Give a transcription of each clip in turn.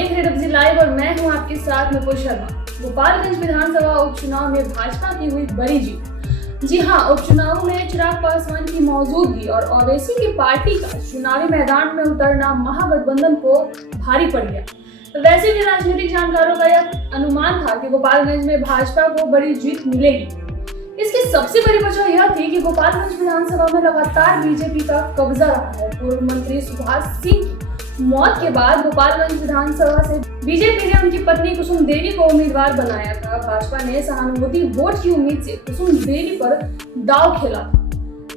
देख रहे रब्जी लाइव और मैं हूं आपके साथ मुकुल शर्मा। गोपालगंज विधानसभा उपचुनाव में भाजपा की हुई बड़ी जीत। जी हां, उपचुनाव में चिराग पासवान की मौजूदगी और ओवैसी की पार्टी का चुनावी मैदान में उतरना महागठबंधन को भारी पड़ गया। वैसे भी राजनीतिक जानकारों का यह अनुमान था कि गोपालगंज में भाजपा को बड़ी जीत मिलेगी। इसकी सबसे बड़ी वजह यह थी कि गोपालगंज विधानसभा में लगातार बीजेपी का कब्जा रहा है। पूर्व मंत्री सुभाष सिंह की मौत के बाद गोपालगंज विधानसभा से बीजेपी ने उनकी पत्नी कुसुम देवी को उम्मीदवार बनाया था। भाजपा ने सहानुभूति वोट की उम्मीद से कुसुम देवी पर दांव खेला था।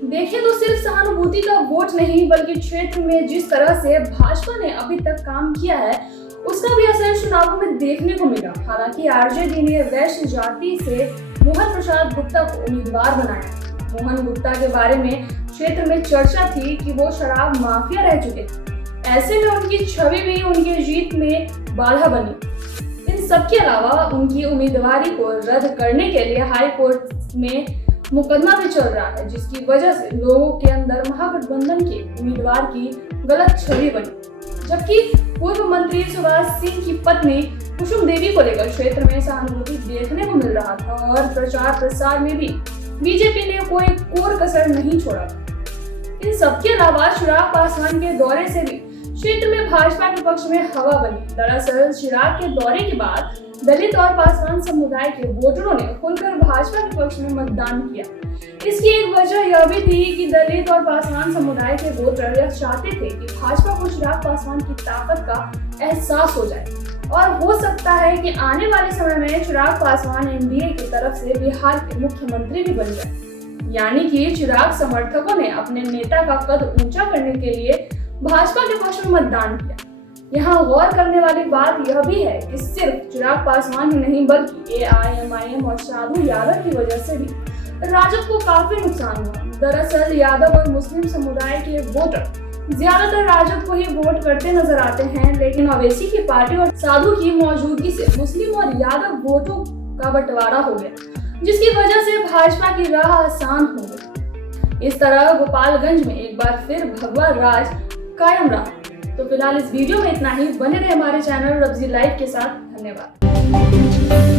देखें तो सिर्फ सहानुभूति का वोट नहीं, बल्कि क्षेत्र में जिस तरह से भाजपा ने अभी तक काम किया है उसका भी असर चुनावों में देखने को मिला। हालांकि आरजेडी ने वैश्य जाति से मोहन प्रसाद गुप्ता को उम्मीदवार बनाया। मोहन गुप्ता के बारे में क्षेत्र में चर्चा थी कि वो शराब माफिया रह चुके थे। ऐसे में उनकी छवि भी उनकी जीत में बाधा बनी। इन सब के अलावा उनकी उम्मीदवारी को रद्द करने के लिए हाई कोर्ट में मुकदमा भी चल रहा है, जिसकी वजह से लोगों के अंदर महागठबंधन के उम्मीदवार की गलत छवि बनी। जबकि पूर्व मंत्री सुभाष सिंह की पत्नी कुसुम देवी को लेकर क्षेत्र में सहानुभूति देखने को मिल रहा था और प्रचार प्रसार में भी बीजेपी ने कोई कोर कसर नहीं छोड़ा। इन सबके अलावा चिराग पासवान के दौरे से भी क्षेत्र में भाजपा के पक्ष में हवा बनी। दरअसल चिराग के दौरे के बाद दलित और पासवान समुदाय के वोटरों ने खुलकर भाजपा के पक्ष में मतदान किया। इसकी एक वजह यह भी थी कि दलित और पासवान समुदाय के वोटर यह चाहते थे कि भाजपा को चिराग पासवान की ताकत का एहसास हो जाए और हो सकता है कि आने वाले समय में चिराग पासवान एनडीए की तरफ से बिहार के मुख्यमंत्री भी बन जाए। यानी कि चिराग समर्थकों ने अपने नेता का कद ऊंचा करने के लिए भाजपा के पक्ष में मतदान किया। यहाँ गौर करने वाली बात यह भी है कि सिर्फ चिराग पासवान ही नहीं, बल्कि एआईएमआईएम और साधु यादव की वजह से भी राजद को काफी नुकसान हुआ। दरअसल यादव और मुस्लिम समुदाय के वोटर ज्यादातर राजद को ही वोट करते नजर आते हैं, लेकिन ओवैसी की पार्टी और साधु की मौजूदगी से मुस्लिम और यादव वोटों का बंटवारा हो गया, जिसकी वजह से भाजपा की राह आसान हो गई। इस तरह गोपालगंज में एक बार फिर भगवा राज कायम रहा। तो फिलहाल इस वीडियो में इतना ही। बने रहे हमारे चैनल रब्जी लाइव के साथ। धन्यवाद।